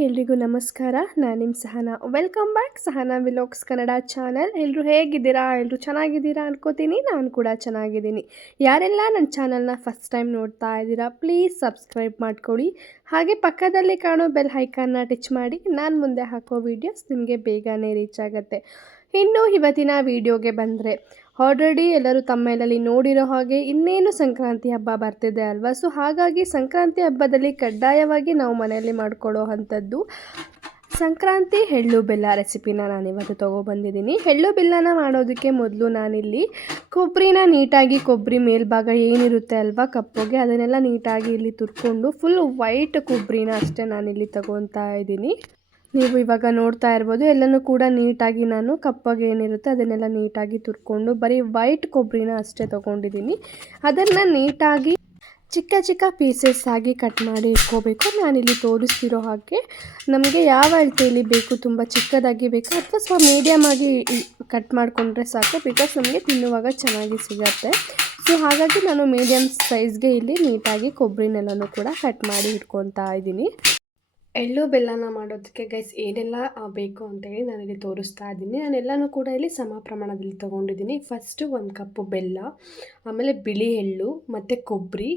ಎಲ್ರಿಗೂ ನಮಸ್ಕಾರ, ನಾನು ನಿಮ್ಮ Sahana. Welcome back Sahana vlogs Kannada channel ಎಲ್ಲರೂ ಹೇಗಿದ್ದೀರಾ? ಎಲ್ಲರೂ ಚೆನ್ನಾಗಿದ್ದೀರಾ ಅನ್ಕೋತೀನಿ, ನಾನು ಕೂಡ ಚೆನ್ನಾಗಿದ್ದೀನಿ. ಯಾರೆಲ್ಲ ನನ್ನ ಚಾನಲ್ನ ಫಸ್ಟ್ ಟೈಮ್ ನೋಡ್ತಾ ಇದ್ದೀರಾ ಪ್ಲೀಸ್ ಸಬ್ಸ್ಕ್ರೈಬ್ ಮಾಡ್ಕೊಳ್ಳಿ ಹಾಗೆ ಪಕ್ಕದಲ್ಲಿ ಕಾಣೋ ಬೆಲ್ ಹೈಕಾನ್ನ ಟಚ್ ಮಾಡಿ, ನಾನು ಮುಂದೆ ಹಾಕೋ ವೀಡಿಯೋಸ್ ನಿಮಗೆ ಬೇಗನೆ ರೀಚ್ ಆಗುತ್ತೆ. ಇನ್ನು ಇವತ್ತಿನ ವಿಡಿಯೋಗೆ ಬಂದರೆ ಆಲ್ರೆಡಿ ಎಲ್ಲರೂ ತಮ್ಮೇಲಲ್ಲಿ ನೋಡಿರೋ ಹಾಗೆ ಇನ್ನೇನು ಸಂಕ್ರಾಂತಿ ಹಬ್ಬ ಬರ್ತಿದೆ ಅಲ್ವಾ? ಸೊ ಹಾಗಾಗಿ ಸಂಕ್ರಾಂತಿ ಹಬ್ಬದಲ್ಲಿ ಕಡ್ಡಾಯವಾಗಿ ನಾವು ಮನೆಯಲ್ಲಿ ಮಾಡ್ಕೊಳ್ಳೋ ಅಂಥದ್ದು ಸಂಕ್ರಾಂತಿ ಎಳ್ಳು ಬೆಲ್ಲ ರೆಸಿಪಿನ ನಾನು ಇವತ್ತು ತೊಗೊಬಂದಿದ್ದೀನಿ ಎಳ್ಳು ಬೆಲ್ಲನ ಮಾಡೋದಕ್ಕೆ ಮೊದಲು ನಾನಿಲ್ಲಿ ಕೊಬ್ಬರಿನ ನೀಟಾಗಿ ಕೊಬ್ಬರಿ ಮೇಲ್ಭಾಗ ಏನಿರುತ್ತೆ ಅಲ್ವಾ ಕಪ್ಪುಗೆ ಅದನ್ನೆಲ್ಲ ನೀಟಾಗಿ ಇಲ್ಲಿ ತುರ್ಕೊಂಡು ಫುಲ್ ವೈಟ್ ಕೊಬ್ಬರಿನ ಅಷ್ಟೇ ನಾನಿಲ್ಲಿ ತಗೊತಾ ಇದ್ದೀನಿ. ನೀವು ಇವಾಗ ನೋಡ್ತಾ ಇರ್ಬೋದು, ಎಲ್ಲನೂ ಕೂಡ ನೀಟಾಗಿ ನಾನು ಕಪ್ಪಾಗಿ ಏನಿರುತ್ತೆ ಅದನ್ನೆಲ್ಲ ನೀಟಾಗಿ ತುರ್ಕೊಂಡು ಬರೀ ವೈಟ್ ಕೊಬ್ಬರಿನ ಅಷ್ಟೇ ತೊಗೊಂಡಿದ್ದೀನಿ. ಅದನ್ನು ನೀಟಾಗಿ ಚಿಕ್ಕ ಚಿಕ್ಕ ಪೀಸಸ್ ಆಗಿ ಕಟ್ ಮಾಡಿ ಇಟ್ಕೋಬೇಕು. ನಾನಿಲ್ಲಿ ತೋರಿಸ್ತಿರೋ ಹಾಗೆ ನಮಗೆ ಯಾವ ಅಳತೆಯಲ್ಲಿ ಬೇಕು, ತುಂಬ ಚಿಕ್ಕದಾಗಿ ಬೇಕು ಅಥವಾ ಸ್ವಲ್ಪ ಮೀಡಿಯಮ್ ಆಗಿ ಕಟ್ ಮಾಡಿಕೊಂಡ್ರೆ ಸಾಕು ಬಿಕಾಸ್ ನಮಗೆ ತಿನ್ನುವಾಗ ಚೆನ್ನಾಗಿ ಸಿಗತ್ತೆ. ಸೊ ಹಾಗಾಗಿ ನಾನು ಮೀಡಿಯಮ್ ಸೈಜ್ಗೆ ಇಲ್ಲಿ ನೀಟಾಗಿ ಕೊಬ್ಬರಿನೆಲ್ಲನೂ ಕೂಡ ಕಟ್ ಮಾಡಿ ಇಟ್ಕೊತಾ ಇದ್ದೀನಿ. ಎಳ್ಳು ಬೆಲ್ಲನ ಮಾಡೋದಕ್ಕೆ ಗೈಸ್ ಏನೆಲ್ಲ ಬೇಕು ಅಂತೇಳಿ ನಾನಿಲ್ಲಿ ತೋರಿಸ್ತಾ ಇದ್ದೀನಿ. ನಾನು ಎಲ್ಲನೂ ಕೂಡ ಇಲ್ಲಿ ಸಮ ಪ್ರಮಾಣದಲ್ಲಿ ತೊಗೊಂಡಿದ್ದೀನಿ. ಫಸ್ಟು ಒಂದು ಕಪ್ಪು ಬೆಲ್ಲ, ಆಮೇಲೆ ಬಿಳಿ ಎಳ್ಳು, ಮತ್ತು ಕೊಬ್ಬರಿ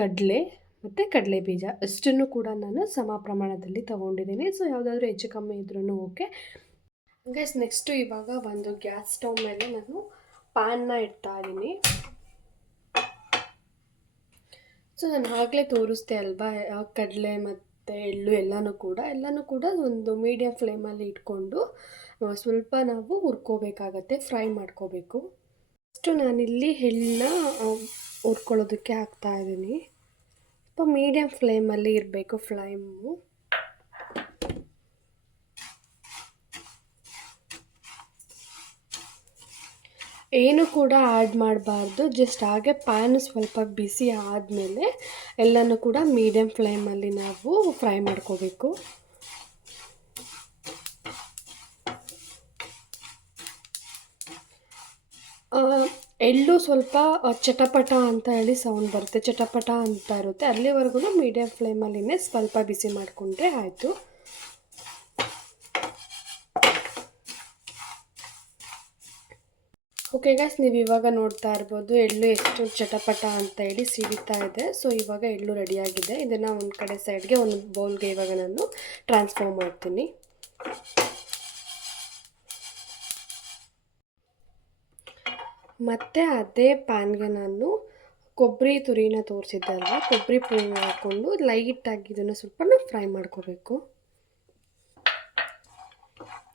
ಕಡಲೆ, ಮತ್ತು ಕಡಲೆ ಬೀಜ. ಅಷ್ಟನ್ನು ಕೂಡ ನಾನು ಸಮ ಪ್ರಮಾಣದಲ್ಲಿ ತೊಗೊಂಡಿದ್ದೀನಿ. ಸೊ ಯಾವುದಾದ್ರೂ ಹೆಚ್ಚು ಕಮ್ಮಿ ಇದ್ರೂ ಓಕೆ ಗೈಸ್ ನೆಕ್ಸ್ಟು ಇವಾಗ ಒಂದು ಗ್ಯಾಸ್ ಸ್ಟವ್ ಮೇಲೆ ನಾನು ಪ್ಯಾನ್ನ ಇಡ್ತಾ ಇದ್ದೀನಿ. ಸೊ ನಾನು ಆಗಲೇ ತೋರಿಸ್ದೆ ಅಲ್ವಾ ಕಡಲೆ ಮತ್ತು ಎಳ್ಳು ಎಲ್ಲನೂ ಕೂಡ ಎಲ್ಲನೂ ಕೂಡ ಒಂದು ಮೀಡಿಯಮ್ ಫ್ಲೇಮಲ್ಲಿ ಇಟ್ಕೊಂಡು ಸ್ವಲ್ಪ ನಾವು ಹುರ್ಕೋಬೇಕಾಗತ್ತೆ ಫ್ರೈ ಮಾಡ್ಕೋಬೇಕು. ಫಸ್ಟು ನಾನಿಲ್ಲಿ ಎಳ್ಳನ್ನ ಹುರ್ಕೊಳ್ಳೋದಕ್ಕೆ ಹಾಕ್ತಾ ಇದ್ದೀನಿ. ಸ್ವಲ್ಪ ಮೀಡಿಯಮ್ ಫ್ಲೇಮಲ್ಲಿ ಇರಬೇಕು ಫ್ಲೇಮು ಏನು ಕೂಡ ಆ್ಯಡ್ ಮಾಡಬಾರ್ದು ಜಸ್ಟ್ ಹಾಗೆ ಪ್ಯಾನ್ ಸ್ವಲ್ಪ ಬಿಸಿ ಆದಮೇಲೆ ಎಲ್ಲನೂ ಕೂಡ ಮೀಡಿಯಮ್ ಫ್ಲೇಮಲ್ಲಿ ನಾವು ಫ್ರೈ ಮಾಡ್ಕೋಬೇಕು. ಎಳ್ಳು ಸ್ವಲ್ಪ ಚಟಪಟ ಅಂತ ಹೇಳಿ ಸೌಂಡ್ ಬರುತ್ತೆ. ಚಟಪಟ ಅಂತ ಇರುತ್ತೆ. ಅಲ್ಲಿವರೆಗೂ ಮೀಡಿಯಮ್ ಫ್ಲೇಮಲ್ಲಿನೇ ಸ್ವಲ್ಪ ಬಿಸಿ ಮಾಡಿಕೊಂಡ್ರೆ ಆಯಿತು. ಓಕೆ ಗಾಯ್ಸ್ ನೀವು ಇವಾಗ ನೋಡ್ತಾ ಇರ್ಬೋದು ಎಳ್ಳು ಎಷ್ಟು ಚಟಪಟ ಅಂತ ಹೇಳಿ ಸಿಡಿತಾ ಇದೆ. ಸೊ ಇವಾಗ ಎಳ್ಳು ರೆಡಿಯಾಗಿದೆ ಇದನ್ನು ಒಂದು ಕಡೆ ಸೈಡ್ಗೆ ಒಂದು ಬೌಲ್ಗೆ ಇವಾಗ ನಾನು ಟ್ರಾನ್ಸ್ಫರ್ ಮಾಡ್ತೀನಿ. ಮತ್ತು ಅದೇ ಪ್ಯಾನ್ಗೆ ನಾನು ಕೊಬ್ಬರಿ ತುರಿನ ತೋರಿಸಿದ್ದೆ ಅಲ್ವಾ? ಕೊಬ್ಬರಿ ಪುರಿನ ಹಾಕ್ಕೊಂಡು ಲೈಟಾಗಿ ಇದನ್ನು ಸ್ವಲ್ಪ ಫ್ರೈ ಮಾಡ್ಕೋಬೇಕು.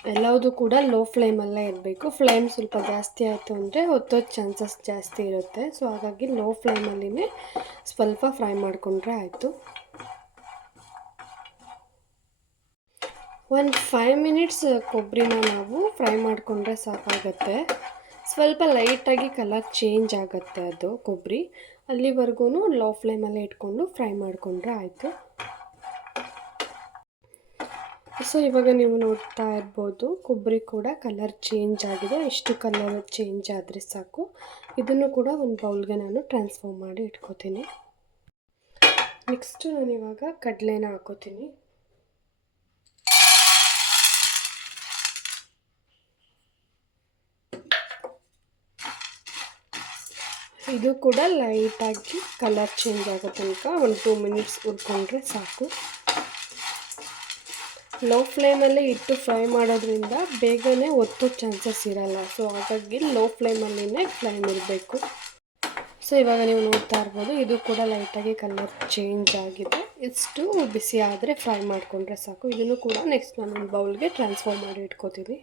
ಎಲ್ಲವುದು ಕೂಡ ಲೋ ಫ್ಲೇಮಲ್ಲೇ ಇರಬೇಕು. ಫ್ಲೇಮ್ ಸ್ವಲ್ಪ ಜಾಸ್ತಿ ಆಯಿತು ಅಂದರೆ ಹೊತ್ತೋದು ಚಾನ್ಸಸ್ ಜಾಸ್ತಿ ಇರುತ್ತೆ. ಸೊ ಹಾಗಾಗಿ ಲೋ ಫ್ಲೇಮಲ್ಲಿನೇ ಸ್ವಲ್ಪ ಫ್ರೈ ಮಾಡಿಕೊಂಡ್ರೆ ಆಯಿತು. ಒಂದು ಫೈವ್ ಮಿನಿಟ್ಸ್ ಕೊಬ್ಬರಿನ ನಾವು ಫ್ರೈ ಮಾಡಿಕೊಂಡ್ರೆ ಸಾಕಾಗತ್ತೆ. ಸ್ವಲ್ಪ ಲೈಟಾಗಿ ಕಲರ್ ಚೇಂಜ್ ಆಗುತ್ತೆ ಅದು ಕೊಬ್ಬರಿ ಅಲ್ಲಿವರೆಗೂ ಲೋ ಫ್ಲೇಮಲ್ಲೇ ಇಟ್ಕೊಂಡು ಫ್ರೈ ಮಾಡಿಕೊಂಡ್ರೆ ಆಯಿತು. ಸೊ ಇವಾಗ ನೀವು ನೋಡ್ತಾ ಇರ್ಬೋದು, ಕೊಬ್ಬರಿ ಕೂಡ ಕಲರ್ ಚೇಂಜ್ ಆಗಿದೆ. ಇಷ್ಟು ಕಲರ್ ಚೇಂಜ್ ಆದರೆ ಸಾಕು. ಇದನ್ನು ಕೂಡ ಒಂದು ಬೌಲ್ಗೆ ನಾನು ಟ್ರಾನ್ಸ್ಫರ್ ಮಾಡಿ ಇಟ್ಕೋತೀನಿ. ನೆಕ್ಸ್ಟು ನಾನು ಇವಾಗ ಕಡಲೆನ ಹಾಕೋತೀನಿ. ಇದು ಕೂಡ ಲೈಟಾಗಿ ಕಲರ್ ಚೇಂಜ್ ಆಗೋ ತನಕ ಒಂದು ಟೂ ಮಿನಿಟ್ಸ್ ಹುರ್ಕೊಂಡ್ರೆ ಸಾಕು. ಲೋ ಫ್ಲೇಮಲ್ಲೇ ಇಟ್ಟು ಫ್ರೈ ಮಾಡೋದ್ರಿಂದ ಬೇಗನೆ ಒತ್ತೋ ಚಾನ್ಸಸ್ ಇರಲ್ಲ. ಸೊ ಹಾಗಾಗಿ ಲೋ ಫ್ಲೇಮಲ್ಲಿನೇ ಫ್ಲೈಮ್ ಇರಬೇಕು. ಸೊ ಇವಾಗ ನೀವು ನೋಡ್ತಾ ಇರ್ಬೋದು, ಇದು ಕೂಡ ಲೈಟಾಗಿ ಕಲರ್ ಚೇಂಜ್ ಆಗಿದೆ. ಇಷ್ಟು ಬಿಸಿ ಆದರೆ ಫ್ರೈ ಮಾಡಿಕೊಂಡ್ರೆ ಸಾಕು. ಇದನ್ನು ಕೂಡ ನೆಕ್ಸ್ಟ್ ನಾನು ಒಂದು ಬೌಲ್ಗೆ ಟ್ರಾನ್ಸ್ಫರ್ ಮಾಡಿ ಇಟ್ಕೋತೀನಿ.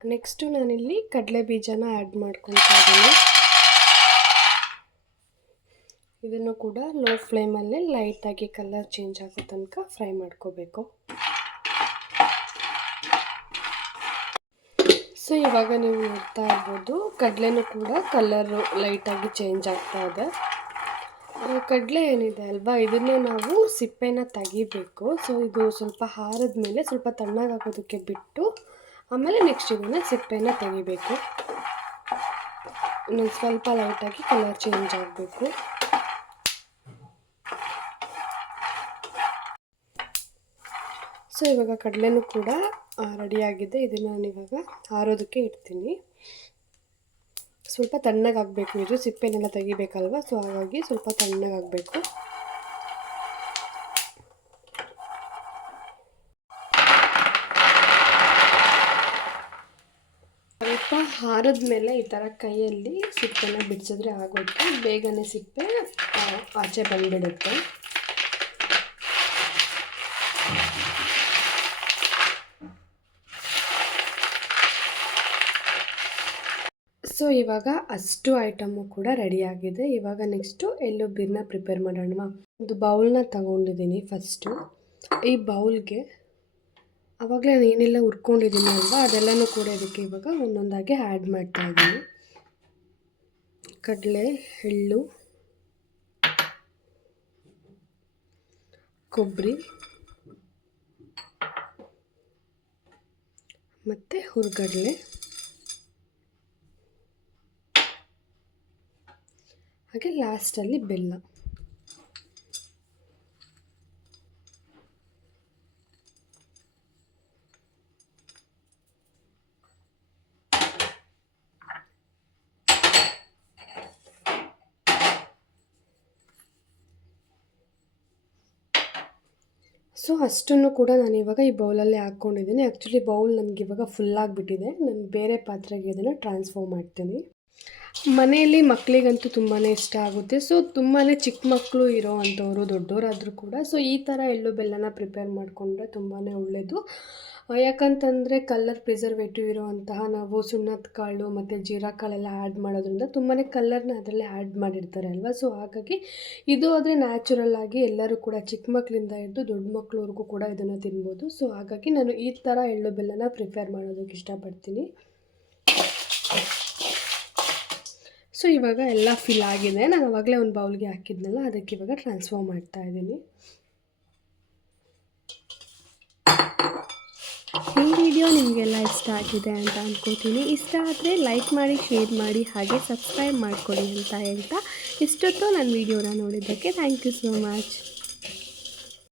ನೆಕ್ಸ್ಟು ನಾನಿಲ್ಲಿ ಕಡಲೆ ಬೀಜನ ಆ್ಯಡ್ ಮಾಡ್ಕೊತಾ ಇದ್ದೀನಿ. ಇದನ್ನು ಕೂಡ ಲೋ ಫ್ಲೇಮಲ್ಲೇ ಲೈಟಾಗಿ ಕಲರ್ ಚೇಂಜ್ ಆಗೋ ತನಕ ಫ್ರೈ ಮಾಡ್ಕೋಬೇಕು. ಸೊ, ಇವಾಗ ನೀವು ನೋಡ್ತಾ ಇರ್ಬೋದು, ಕಡಲೆನೂ ಕೂಡ ಕಲರು ಲೈಟಾಗಿ ಚೇಂಜ್ ಆಗ್ತಾ ಇದೆ. ಕಡಲೆ ಏನಿದೆ ಅಲ್ವಾ? ಇದನ್ನು ನಾವು ಸಿಪ್ಪೆನ ತೆಗಿಬೇಕು. ಸೊ, ಇದು ಸ್ವಲ್ಪ ಹಾರದ ಮೇಲೆ ಸ್ವಲ್ಪ ತಣ್ಣಗಾಗೋದಕ್ಕೆ ಬಿಟ್ಟು, ಆಮೇಲೆ ನೆಕ್ಸ್ಟ್ ಇದನ್ನು ಸಿಪ್ಪೆನ ತೆಗಿಬೇಕು. ಇನ್ನೊಂದು ಸ್ವಲ್ಪ ಲೈಟಾಗಿ ಕಲರ್ ಚೇಂಜ್ ಆಗಬೇಕು. ಸೊ, ಇವಾಗ ಕಡಲೆನೂ ಕೂಡ ರೆಡಿಯಾಗಿದೆ ಇದನ್ನು ನಾನು ಇವಾಗ ಆರೋದಕ್ಕೆ ಇಡ್ತೀನಿ. ಸ್ವಲ್ಪ ತಣ್ಣಗಾಗಬೇಕು. ಇದು ಸಿಪ್ಪೆನೆಲ್ಲ ತೆಗಿಬೇಕಲ್ವ? ಸೊ, ಹಾಗಾಗಿ ಸ್ವಲ್ಪ ತಣ್ಣಗಾಗಬೇಕು. ಸ್ವಲ್ಪ ಹಾರದ ಮೇಲೆ ಈ ಥರ ಕೈಯಲ್ಲಿ ಸಿಪ್ಪೆನ ಬಿಡಿಸಿದ್ರೆ ಆಗೋದು. ಬೇಗನೆ ಸಿಪ್ಪೆ ಆಚೆ ಬಂದುಬಿಡುತ್ತೆ. ಸೊ ಇವಾಗ ಅಷ್ಟು ಐಟಮು ಕೂಡ ರೆಡಿಯಾಗಿದೆ ಇವಾಗ ನೆಕ್ಸ್ಟು ಬೀರ್ನ ಪ್ರಿಪೇರ್ ಮಾಡೋಣ ಒಂದು ಬೌಲ್ನ ತಗೊಂಡಿದ್ದೀನಿ ಫಸ್ಟು ಈ ಬೌಲ್ಗೆ ಆವಾಗಲೇ ಏನೆಲ್ಲ ಹುರ್ಕೊಂಡಿದ್ದೀನಿ ಅಲ್ವಾ? ಅದೆಲ್ಲನೂ ಕೂಡ ಇದಕ್ಕೆ ಇವಾಗ ಒಂದೊಂದಾಗಿ ಆ್ಯಡ್ ಮಾಡ್ತಾ ಇದ್ದೀನಿ. ಕಡಲೆ, ಎಳ್ಳು, ಕೊಬ್ಬರಿ ಮತ್ತು ಹುರ್ಗಡಲೆ. ಹಾಗೆ ಲಾಸ್ಟಲ್ಲಿ ಬೆಲ್ಲ. ಸೊ ಅಷ್ಟನ್ನು ಕೂಡ ನಾನು ಇವಾಗ ಈ ಬೌಲಲ್ಲೇ ಹಾಕ್ಕೊಂಡಿದ್ದೀನಿ. ಆ್ಯಕ್ಚುಲಿ ಬೌಲ್ ನನಗೆ ಇವಾಗ ಫುಲ್ ಆಗಿಬಿಟ್ಟಿದೆ. ನಾನು ಬೇರೆ ಪಾತ್ರೆಗೆ ಇದನ್ನು ಟ್ರಾನ್ಸ್ಫರ್ ಮಾಡ್ತೀನಿ. ಮನೆಯಲ್ಲಿ ಮಕ್ಕಳಿಗಂತೂ ತುಂಬಾ ಇಷ್ಟ ಆಗುತ್ತೆ. ಸೊ ತುಂಬಾ ಚಿಕ್ಕ ಮಕ್ಕಳು ಇರೋ ಅಂಥವ್ರು ದೊಡ್ಡವರಾದರೂ ಕೂಡ ಸೊ ಈ ಥರ ಎಳ್ಳು ಬೆಲ್ಲನ ಪ್ರಿಪೇರ್ ಮಾಡಿಕೊಂಡ್ರೆ ತುಂಬಾ ಒಳ್ಳೆಯದು ಯಾಕಂತಂದರೆ ಕಲ್ಲರ್ ಪ್ರಿಸರ್ವೇಟಿವ್ ಇರೋವಂತಹ ನಾವು ಸುಣ್ಣದ ಕಾಳು ಮತ್ತು ಜೀರಾ ಕಾಳೆಲ್ಲ ಆ್ಯಡ್ ಮಾಡೋದ್ರಿಂದ ತುಂಬಾ ಕಲ್ಲರ್ನ ಅದರಲ್ಲೇ ಆ್ಯಡ್ ಮಾಡಿರ್ತಾರೆ ಅಲ್ವಾ? ಸೊ ಹಾಗಾಗಿ ಇದು ಆದರೆ ನ್ಯಾಚುರಲ್ ಆಗಿ ಎಲ್ಲರೂ ಕೂಡ ಚಿಕ್ಕ ಮಕ್ಕಳಿಂದ ಹಿಡಿದು ದೊಡ್ಡ ಮಕ್ಕಳವ್ರಿಗೂ ಕೂಡ ಇದನ್ನು ತಿನ್ಬೋದು. ಸೊ ಹಾಗಾಗಿ ನಾನು ಈ ಥರ ಎಳ್ಳು ಬೆಲ್ಲನ ಪ್ರಿಪೇರ್ ಮಾಡೋದಕ್ಕೆ ಇಷ್ಟಪಡ್ತೀನಿ. ಸೊ, ಇವಾಗ ಎಲ್ಲ ಫಿಲ್ ಆಗಿದೆ ನಾನು ಆವಾಗಲೇ ಒಂದು ಬೌಲ್ಗೆ ಹಾಕಿದ್ನಲ್ಲ, ಅದಕ್ಕೆ ಇವಾಗ ಟ್ರಾನ್ಸ್ಫರ್ ಮಾಡ್ತಾ ಇದ್ದೀನಿ. ಈ ವಿಡಿಯೋ ನಿಮಗೆಲ್ಲ ಇಷ್ಟ ಆಗಿದೆ ಅಂತ ಅಂದ್ಕೋತೀನಿ ಇಷ್ಟ ಆದರೆ ಲೈಕ್ ಮಾಡಿ ಶೇರ್ ಮಾಡಿ, ಹಾಗೆ ಸಬ್ಸ್ಕ್ರೈಬ್ ಮಾಡ್ಕೊಳ್ಳಿ ಅಂತ ಹೇಳ್ತಾ ಇಷ್ಟೊತ್ತು ನನ್ನ ವಿಡಿಯೋನ ನೋಡಿದ್ದಕ್ಕೆ ಥ್ಯಾಂಕ್ ಯು ಸೋ ಮಚ್